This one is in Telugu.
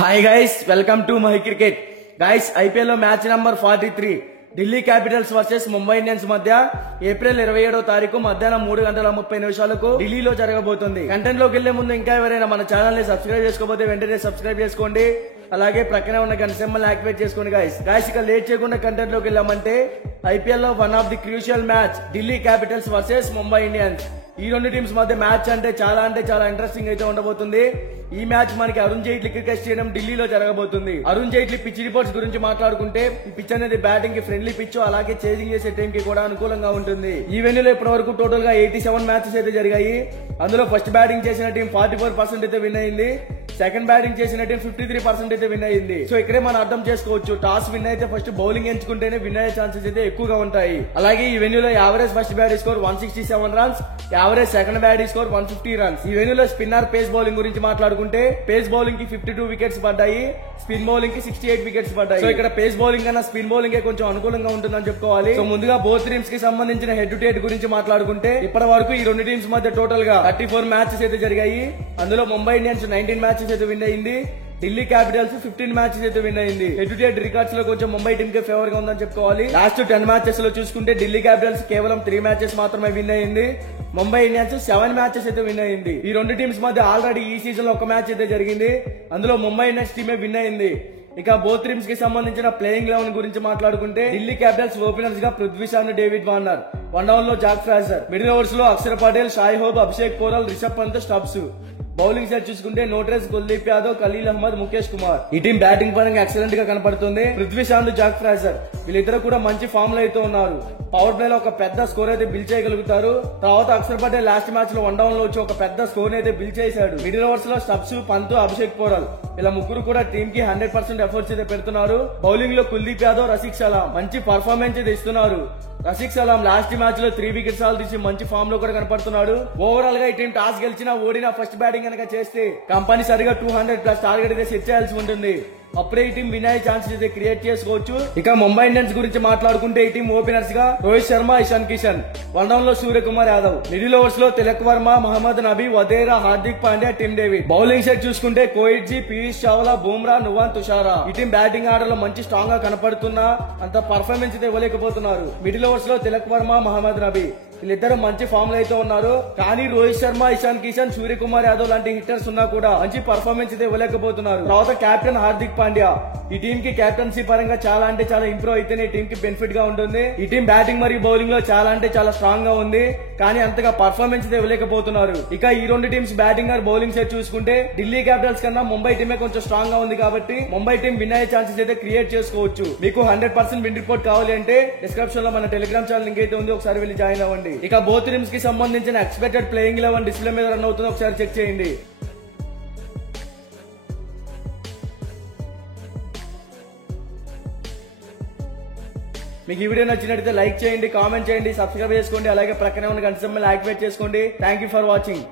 Hi guys, welcome to my cricket. Guys, IPL లో match number 43 Delhi Capitals versus Mumbai Indians మధ్య ఏప్రిల్ 27వ తారీఖు మధ్యాహ్నం 3:30 ఢిల్లీలో జరగబోతుంది. కంటెంట్ లోకి వెళ్లే ముందు ఇంకా ఎవరైనా మన ఛానల్ ని సబ్స్క్రైబ్ చేసుకోకపోతే వెంటనే సబ్స్క్రైబ్ చేసుకోండి. అలాగే ప్రక్కనే ఉన్న గంట సింబల్ యాక్టివేట్ చేసుకోండి. గైస్ ఇక లేట్ చేయకుండా కంటెంట్ లోకి వెళ్ళామంటే ఐపీఎల్ లో one of the crucial match Delhi Capitals versus Mumbai Indians. ఈ రెండు టీమ్స్ మధ్య మ్యాచ్ అంటే చాలా ఇంట్రెస్టింగ్ అయితే ఉండబోతుంది. ఈ మ్యాచ్ మనకి అరుణ్ జైట్లీ క్రికెట్ స్టేడియం ఢిల్లీలో జరగబోతుంది. అరుణ్ జైట్లీ పిచ్ రిపోర్ట్స్ గురించి మాట్లాడుకుంటే ఈ పిచ్ అనేది బ్యాటింగ్ కి ఫ్రెండ్లీ పిచ్, అలాగే చేజింగ్ చేసే టీం కి కూడా అనుకూలంగా ఉంటుంది. ఈ వెన్యూలో ఇప్పటి వరకు టోటల్ గా 87 మ్యాచెస్ అయితే జరిగాయి. అందులో ఫస్ట్ బ్యాటింగ్ చేసిన టీం 44% అయితే విన్ అయింది. సెకండ్ బ్యాటింగ్ చేసిన టీం 53% అయితే విన్ అయింది. సో ఇక్కడే మనం అర్థం చేసుకోవచ్చు, టాస్ విన్ అయితే ఫస్ట్ బౌలింగ్ ఎంచుకుంటేనే విన్ అయ్యే ఛాన్సెస్ అయితే ఎక్కువగా ఉంటాయి. అలాగే ఈ వెన్యూలో average first batting score 167 runs, average second batting score 150 runs. ఈ వెన్యూలో స్పిన్నర్ పేస్ బౌలింగ్ గురించి మాట్లాడుకుంటే పేస్ బౌలింగ్ కి 52 వికెట్స్ పడ్డాయి, స్పిన్ బౌలింగ్ కి 68 వికెట్స్ పడ్డాయి. సో ఇక్కడ పేస్ బౌలింగ్ కన్నా స్పిన్ బౌలింగ్ కొంచెం అనుకూలంగా ఉంటుందని చెప్పుకోవాలి. సో ముందుగా బోత్ టీమ్స్ కి సంబంధించిన హెడ్ టు హెడ్ గురించి మాట్లాడుకుంటే ఇప్పటి వరకు ఈ రెండు టీమ్స్ మధ్య టోటల్ గా 34 మ్యాచెస్ అయితే జరిగాయి. అందులో ముంబై ఇండియన్స్ 19 మ్యాచెస్ అయితే విన్ అయింది, ఢిల్లీ క్యాపిటల్స్ 15 మ్యాచెస్ అయితే విన్ అయింది. హెడ్ టు హెడ్ రికార్డ్స్ లో కొంచెం ముంబై టీమ్ కే ఫేవర్ గా ఉందని చెప్పుకోవాలి. లాస్ట్ 10 మ్యాచెస్ లో చూసుకుంటే ఢిల్లీ క్యాపిటల్స్ కేవలం 3 మ్యాచెస్ మాత్రమే విన్ అయింది, ముంబై ఇండియన్స్ 7 మ్యాచెస్ అయితే విన్ అయింది. ఈ రెండు టీమ్స్ మధ్య ఆల్రెడీ ఈ సీజన్ లో ఒక మ్యాచ్ అయితే జరిగింది, అందులో ముంబై ఇండియన్స్ టీమే విన్ అయింది. ఇక బోత్ టీమ్స్ కి సంబంధించిన ప్లేయింగ్ 11 గురించి మాట్లాడుకుంటే ఢిల్లీ క్యాపిటల్స్ ఓపెనర్స్ గా Prithvi Shaw, David Warner, one down లో జాక్ ఫ్రాజర్, మిడిల్ ఓవర్స్ లో Axar Patel, Shai Hope, Abhishek Porel, Rishabh Pant, Stubbs. Bowling side చూసుకుంటే నోట్రెస్, కుల్దీప్ యాదవ్, ఖలీల్ అహ్మద్, ముఖేష్ కుమార్. ఈ టీం బ్యాటింగ్ పరంగా ఎక్సలెంట్ గా కనపడుతుంది. పృథ్వీ షా, జాక్ ఫ్రాజర్ వీళ్ళిద్దరు కూడా మంచి ఫామ్ లో అయితే ఉన్నారు. పవర్ ప్లే లో ఒక పెద్ద స్కోర్ అయితే బిల్ చేయగలుగుతారు. తర్వాత అక్షర్ పటేల్ లాస్ట్ మ్యాచ్ లో వన్ డౌన్ లో వచ్చి ఒక పెద్ద స్కోర్ అయితే బిల్ చేశాడు. మిడిల్ ఓవర్స్ లో స్టబ్స్, పంత్, అభిషేక్ పోరల్ ఇలా ముగ్గురు కూడా టీమ్ కి 100% ఎఫర్ట్స్ అయితే పెడుతున్నారు. బౌలింగ్ లో కుల్దీప్ యాదవ్, రషీద్ సలాం మంచి పర్ఫార్మెన్స్ అయితే ఇస్తున్నారు. రషీద్ సలాం లాస్ట్ మ్యాచ్ లో 3 వికెట్స్ ఆల్ తీసి మంచి ఫామ్ లో కూడా కనపడుతున్నాడు. ఓవరాల్ గా ఈ టీం టాస్ గెలిచినా ఓడినా ఫస్ట్ బ్యాటింగ్ కనుక చేస్తే కంపల్సరిగా 200+ టార్గెట్ అయితే సెట్ చేయాల్సి ఉంటుంది. అప్పుడే ఈ టీం విన్ అయ్యే ఛాన్సెస్ అయితే క్రియేట్ చేసుకోవచ్చు. ఇక ముంబై ఇండియన్స్ గురించి మాట్లాడుకుంటే ఈ టీం ఓపెనర్స్ గా రోహిత్ శర్మ, ఇషాన్ కిషన్, వన్ డౌన్ లో సూర్యకుమార్ యాదవ్, మిడిల్ ఓవర్స్ లో Tilak Varma, Mohammad Nabi, Wadhera, Hardik Pandya, Tim David. Bowling side చూసుకుంటే కోయిట్జీ, పీయూష్ చావ్లా, బుమ్రా, నువాన్, తుషారా. ఈ టీం బ్యాటింగ్ ఆర్డర్ లో మంచి స్ట్రాంగ్ గా కనపడుతున్నా అంత పర్ఫార్మెన్స్ అయితే ఇవ్వలేకపోతున్నారు. మిడిల్ ఓవర్స్ లో తిలక్ వర్మ, మహమ్మద్ నబీ వీళ్ళిద్దరు మంచి ఫామ్ లో అయితే ఉన్నారు. కానీ రోహిత్ శర్మ, ఇషాన్ కిషన్, సూర్యకుమార్ యాదవ్ లాంటి హిట్టర్స్ ఉన్నా కూడా మంచి పర్ఫార్మెన్స్ అయితే ఇవ్వలేకపోతున్నారు. తర్వాత కెప్టెన్ హార్దిక్ పాండ్యా ఈ టీం కి కెప్టెన్సీ పరంగా చాలా ఇంప్రూవ్ అయితేనే ఈ టీం కి బెనిఫిట్ గా ఉంటుంది. ఈ టీం బ్యాటింగ్ మరియు బౌలింగ్ లో చాలా స్ట్రాంగ్ గా ఉంది, కానీ అంతగా పర్ఫార్మెన్స్ అయితే ఇవ్వలేకపోతున్నారు. ఇక ఈ రెండు teams batting are bowling side చూసుకుంటే ఢిల్లీ క్యాపిటల్స్ కన్నా ముంబై టీమే కొంచెం స్ట్రాంగ్ గా ఉంది, కాబట్టి ముంబై టీం విన్ అయ్యే ఛాన్సెస్ అయితే క్రియేట్ చేసుకోవచ్చు. మీకు 100% విన్ రిపోర్ట్ కావాలి అంటే డిస్క్రిప్షన్ లో మన టెలిగ్రామ్ ఛానల్ లింక్ అయితే ఉంది, ఒకసారి వెళ్ళి జాయిన్ అవ్వండి. ఇక బోత్ టీమ్స్ కి సంబంధించిన ఎక్స్పెక్టెడ్ ప్లేయింగ్ 11 డిస్ప్లే మీద రన్ అవుతుందో ఒకసారి చెక్ చేయండి. మీకు ఈ వీడియో నచ్చినట్లయితే లైక్ చేయండి, కామెంట్ చేయండి, సబ్స్క్రైబ్ చేసుకోండి. అలాగే ప్రక్కనే ఉన్న గంట సింబల్ యాక్టివేట్ చేసుకోండి. Thank you for watching.